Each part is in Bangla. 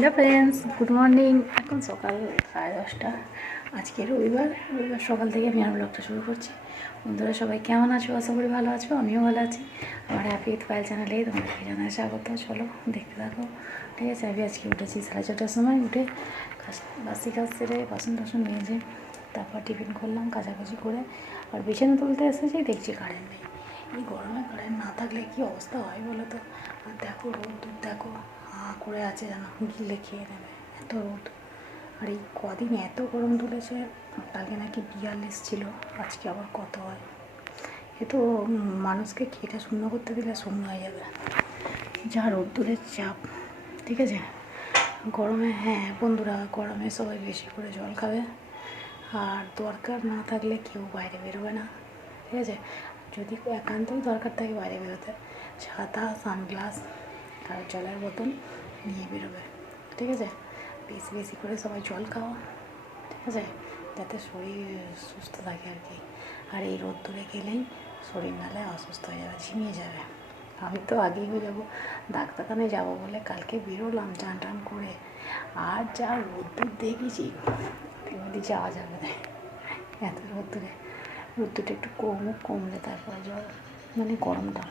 Hello friends, good morning. এখন সকাল 10:30। আজকে রবিবার সকাল থেকে আমি আর ব্লগটা শুরু করছি। বন্ধুরা সবাই কেমন আছো? আশা করি ভালো আছো, আমিও ভালো আছি। আমার হ্যাপি উইথ পায়েল চ্যানেলে তোমাদেরকে জানাই স্বাগত। চলো দেখতে থাকো, ঠিক আছে। আমি আজকে উঠেছি 4:30টার সময়, উঠে বাসি কাজ সেরে বাসন টাসন নিয়েছি, তারপর টিফিন করলাম, কাচাকুচি করে আর বিছানা তুলতে এসেছি, দেখছি কারেন্ট নেই। এই গরমে কারেন্ট না থাকলে কী অবস্থা হয় বলো তো। আর দেখো রোদ দেখো করে আছে, যেন গিলে খেয়ে নেবে, এত রোদ। আর এই কদিন এত গরম তুলেছে, কালকে নাকি 42 ছিল, আজকে আবার কত হয়। এ তো মানুষকে খেটা শূন্য করতে দিলে শূন্য হয়ে যাবে, যা রোদ্দুরের চাপ, ঠিক আছে। গরমে হ্যাঁ বন্ধুরা, গরমে সবাই বেশি করে জল খাবে, আর দরকার না থাকলে কেউ বাইরে বেরোবে না, ঠিক আছে। যদি একান্তই দরকার থাকে বাইরে বেরোতে, ছাতা, সানগ্লাস আর জলের বোতল নিয়ে বেরোবে, ঠিক আছে। বেশি বেশি করে সবাই জল খাওয়া, ঠিক আছে, যাতে শরীর সুস্থ থাকে আর কি। আর এই রোদ্দুরে গেলেই শরীর নালে অসুস্থ হয়ে যাবে, ঝিমিয়ে যাবে। আমি তো আগেই হয়ে যাবো, ডাক্তারখানায় যাবো বলে কালকে বেরোলাম চান টান করে, আর যা রোদ্দুর দেখেছি এমনি যাওয়া যাবে না এত রোদ্দুরটা একটু কমলে তারপরে জল, মানে গরমটা।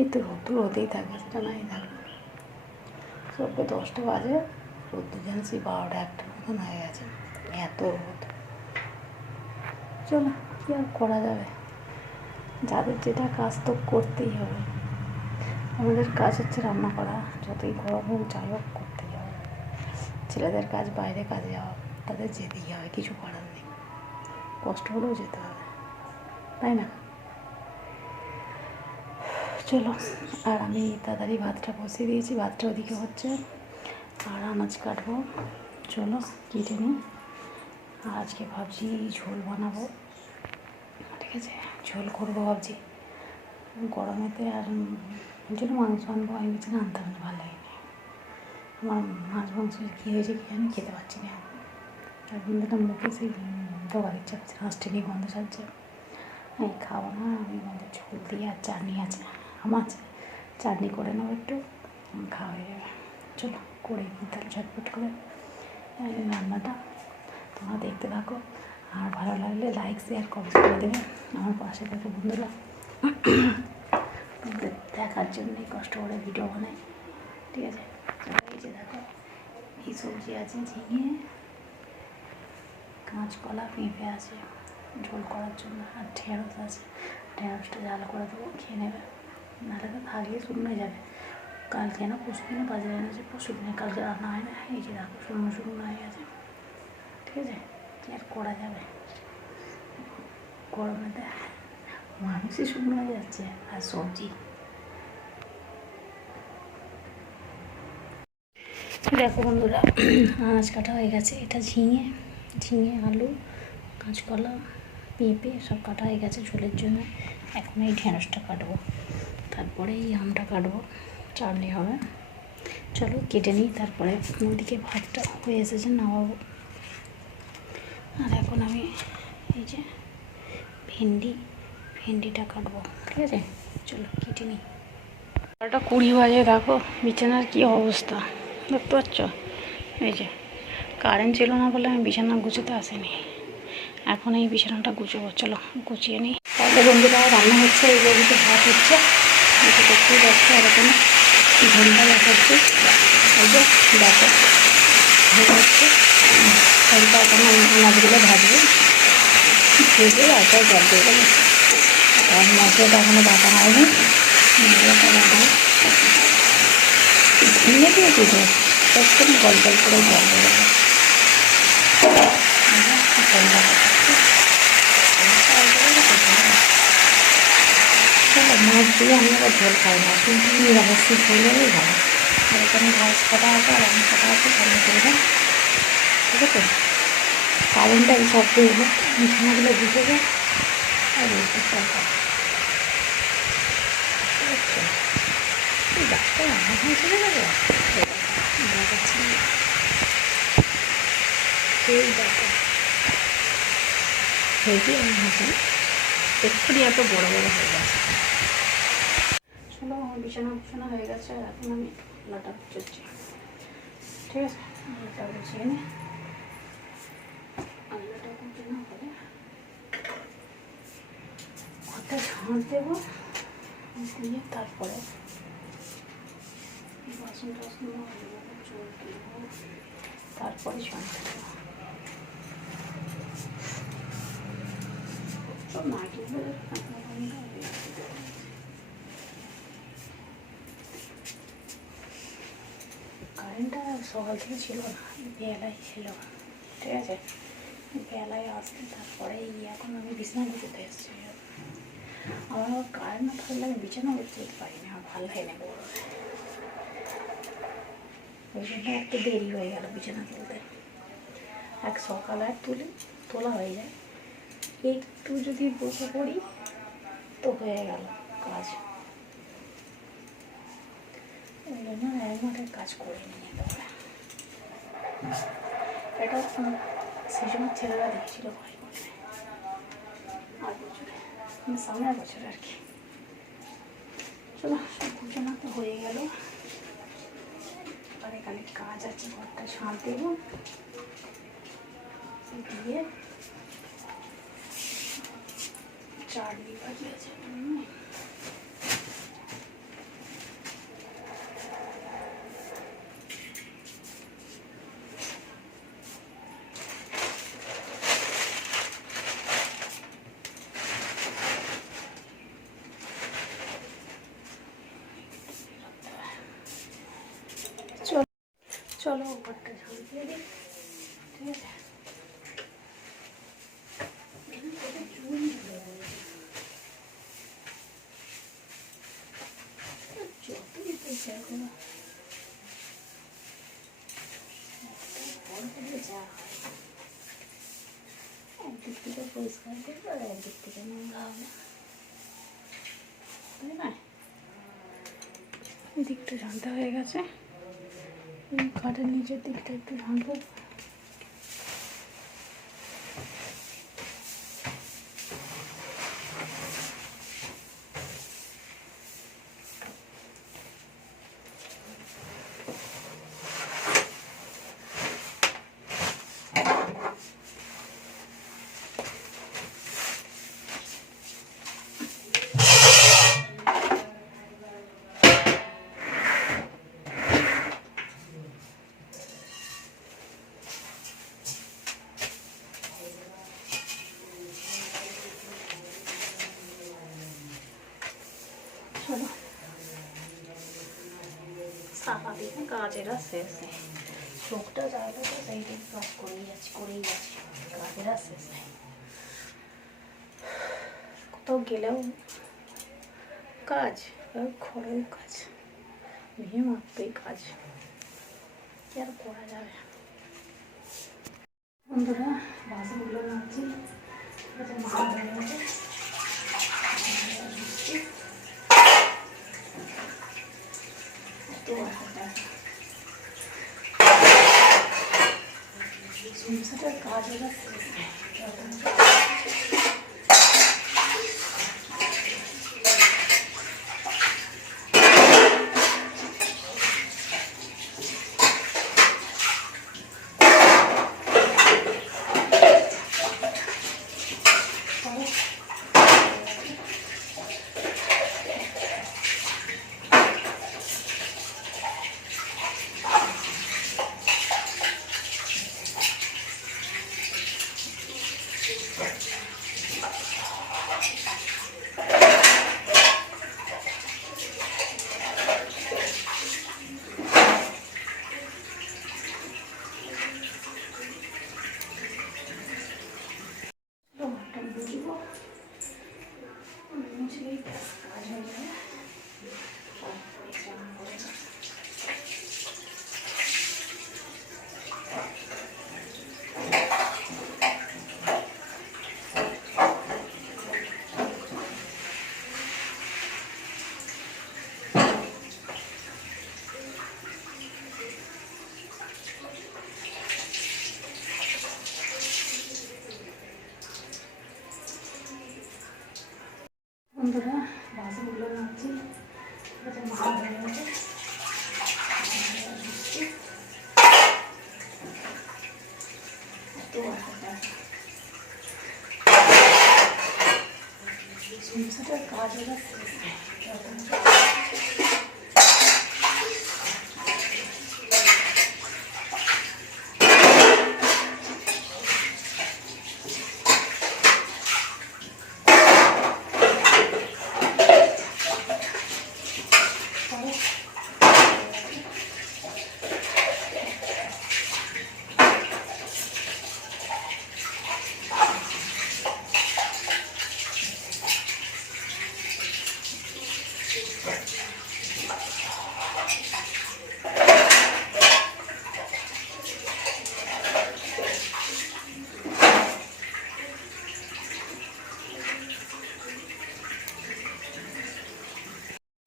এই তো রোদ্দুর হতেই থাকবে, সেটা নাই থাকবে। সবে 10টা বাজে, রোদ্দুর যেন সেই 12টা 1টা মতন হয়ে গেছে, এত রোদ। চলো কী আর করা যাবে, যাদের যেটা কাজ তো করতেই হবে। আমাদের কাজ হচ্ছে রান্না করা, যতই গরম হোক যাই হোক করতেই হবে। ছেলেদের কাজ বাইরে কাজে যাওয়া, তাদের যেতেই হবে, কিছু করার নেই, কষ্ট হলেও যেতে হবে, তাই না? চলো, আর আমি তাড়াতাড়ি ভাতটা বসিয়ে দিয়েছি, ভাতটা ওদিকে হচ্ছে, আর আনাজ কাটবো। চলো কেটে নিই। আর আজকে ভাবছি ঝোল বানাবো, ঠিক আছে, ঝোল করবো ভাবছি গরমেতে। আর জন্য মাংস আনবো, আমি বলছি না আনতে আনতে ভালো লাগেনি আমার। মাছ মাংস কী হয়েছে কি আমি খেতে পারছি না, আর কিন্তু মুখে সেই ঢোকার ইচ্ছা করছে, হাঁসটি নিয়ে গন্ধ ছাড়ছে। আমি খাবো না, আমি আমাদের ঝোল দিয়ে আর চাটনি আছে, আমার চাটনি করে নেবো একটু, খাওয়া হয়ে যাবে। চলো করে নিই তাহলে ঝটপট করে রান্নাটা, তোমরা দেখতে থাকো। আর ভালো লাগলে লাইক শেয়ার কমেন্ট করে দেবে, আমার পাশে থাকো বন্ধুরা। দেখার জন্যই কষ্ট করে ভিডিও বানাই, ঠিক আছে। এই যে দেখো, এই সবজি আছে ঝিঙে, কাঁচকলা, পেঁপে আছে ঝোল করার জন্য, আর ঢেঁড়স আছে, ঢেঁড়সটা ঝাল করে দেবো, খেয়ে নেবে। নাহলে তো থাকলে শুকনো হয়ে যাবে। কালকে না পরশু দিনে বাজারে এনেছে, পরশু দিনে কালকে রান্না হয় না। এই যে দেখো শুকনো হয়ে গেছে, ঠিক আছে। কী আর করা যাবে, গরমেতে মানুষই শুকনো হয়ে যাচ্ছে, আর সবজি দেখো বন্ধুরা, আনাজ কাটা হয়ে গেছে। এটা ঝিঙে, আলু, কাঁচকলা, পেঁপে সব কাটা হয়ে গেছে ঝোলের জন্য। এখন এই ঢেঁড়সটা কাটবো, তারপরে এই আমটা কাটবো, চাটনি হবে। চলো কেটে নিই, তারপরে ওদিকে ভাতটা হয়ে এসেছে, নামাবো। আর এখন আমি এই যে ভেন্ডিটা কাটবো, ঠিক আছে। চলো কেটে নিই। 12:20 বাজে, দেখো বিছানার কী অবস্থা দেখতে পাচ্ছ। এই যে কারেন্ট ছিল না বলে আমি বিছানা গুছোতে আসিনি, এখন এই বিছানাটা গুছোবো। চলো গুছিয়ে নিই। তাহলে বন্ধুরা রান্না হচ্ছে, এই যে এদিকে ভাত হচ্ছে, এটা দেখতেই পাচ্ছি। আর এখানে ঘন্টা দেখাচ্ছি, এই যে দেখো হয়ে হচ্ছে। ঘন্টা এখন মাছগুলো ভাজবো, ভেজে তারপর জল দিয়ে দেবো। আর মশলাটা এখনো বাটা হয়নি, মশলাটা বাটা ভেঙে দিয়েছি তো, একদম গল গল করে জল দিয়ে দেবো। মাছ দিয়ে আমি আবার ঝোল খাই না, কিন্তু নিরামিষ ঝোল হলেই ভালো। আর এখানে ঘাস কাটা আছে আর আমি কাটা আছে, ভালো করে, ঠিক আছে। কারেন্টটা এই সব দিয়ে বিছানাগুলো বুঝে যায়, আর এই সব এই গাছটা রান্না হয়েছিল না, দেখাচ্ছি এই দেখো, হেঁটে আমি হাসান এক্ষুনি এত বড় বড় হয়ে গেছে। চলো আমার বিছানা হয়ে গেছে, আর এখন আমি লাটা চলছি। ঠিক আছে, এটা গুছিয়ে নে। আলুটা কিন্তু না করে ঘরটা ঝাঁট দেবো, দিয়ে তারপরে বাসন টাসন চুল কিনবো, তারপরে ঝাঁট দেবো। সব মাটিগুলো কারেন্টটা সকাল থেকে ছিল না, বেলায় ছিল, ঠিক আছে, বেলায় আসতে তারপরে এখন আমি বিছানা গুছোতে এসেছি। আমার আবার কারেন্ট না থাকলে আমি বিছানা করতে যেতে পারি না, আমার ভালো লাগে না বড়, ওই জন্য একটু দেরি হয়ে গেল বিছানা তুলতে। এক সকাল আর তোলা হয়ে যায়, একটু যদি বসে পড়ি তো হয়ে গেল কাজ। ওই জন্য একমাত্র কাজ করে নিয়ে যেতে হবে। এটা সেই সময় ছেলেরা দেখেছিল ভয় করে, আর বছরে মানে সামনের বছর আর কি। চলো, সব ঘটনা তো হয়ে গেল, আর এখানে কাজ আছে, ঘরটা ঝাঁট দেবো, দিয়ে 4 বাজে আছে। চলো ঘরটা ঝাঁট দিয়ে দিই, ঠিক আছে। যতই পরিষ্কার করো যা হয়, একদিক থেকে পরিষ্কার করবো আর একদিক থেকে নোংরা হবে, তাই না? দিকটা ঝাঁটা হয়ে গেছে, এই খাটের নিচের দিকটা একটু ঝাঁটবো। চলো, সারাদিনে কাজের আর শেষ নেই, চোখটা যাবে তো সেই দিন কাজ করেই যাচ্ছি, কাজের আর শেষ নেই। কোথাও গেলেও কাজ, ঘরেও কাজ, মেয়ে মাত্রই কাজ, কি আর করা যাবে। বন্ধুরা, বাসনগুলো মারছি, সংসারের কাজ হলো বন্ধুরা, বাসনগুলো মারছি,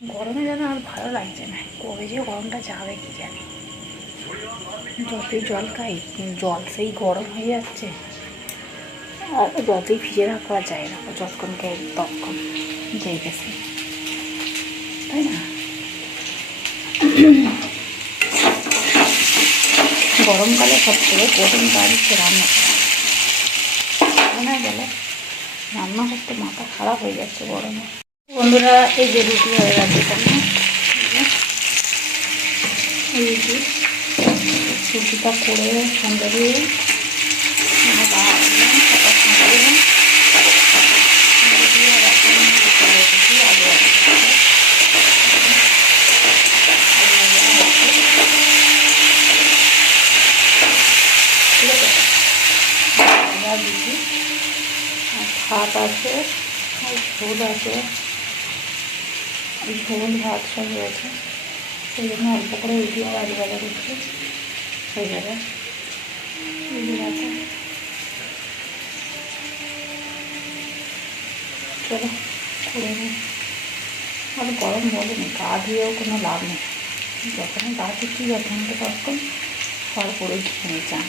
গরমে যেন আর ভালো লাগছে না, কবে যে গরমটা যাবে কি জানি। যতই জল খাই জল সেই গরম হয়ে যাচ্ছে, আর যতই ভিজে রাখা যায় না, যতক্ষণ খাই ততক্ষণ যেই গেছে, তাই না? গরমকালে সবথেকে কঠিন কাজ হচ্ছে রান্না করা। মনে গেলে রান্না করতে মাথা খারাপ হয়ে যাচ্ছে গরমে। বন্ধুরা, এই যে রুটি হয়ে গেছে, এখানে রুটিটা করে সঙ্গে দিয়ে দিচ্ছি। ভাত আছে, আর ঝোল আছে, ঝোল ভাত সব রয়েছে, সেই জন্য অল্প করে রুটি আর আলু ভাজা করছি, হয়ে যাবে। চলো করে নিই। আর গরম বলেনি, গা ধুয়েও কোনো লাভ নেই। যখনই গা ধুচ্ছি যখন তো তখন ফল করে খেয়ে চান।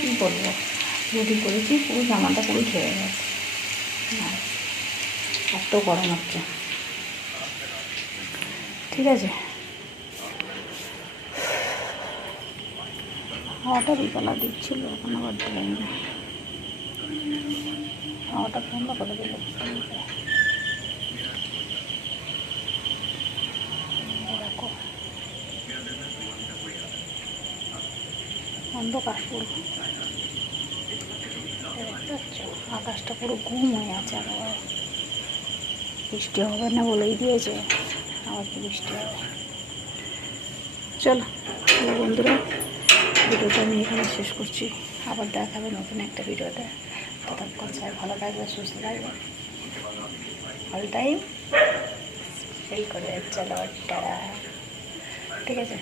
কী বলবো, রুটি করেছি, পুরো জামাটা পুরো ছেড়ে গেছে, এত গরম হচ্ছে। ঠিক আছে, হাওয়াটা বিকালা দিচ্ছিল, এখন আবার দেয় না। হাওয়াটা বন্ধ করে দিল। দেখো অন্ধকার পুরো, আকাশটা পুরো ঘুম হয়ে আছে। আবার বৃষ্টি হবে না বলেই দিয়েছে, আবার কি বৃষ্টি হবে। চলো বন্ধুরা, ভিডিওটা আমি এখানে শেষ করছি। আবার দেখাবে নতুন একটা ভিডিওতে। ততক্ষণ সবাই ভালো থাকবে, সুস্থ থাকবে, অল টাইম ফিল করে। চলো টাটা, ঠিক আছে।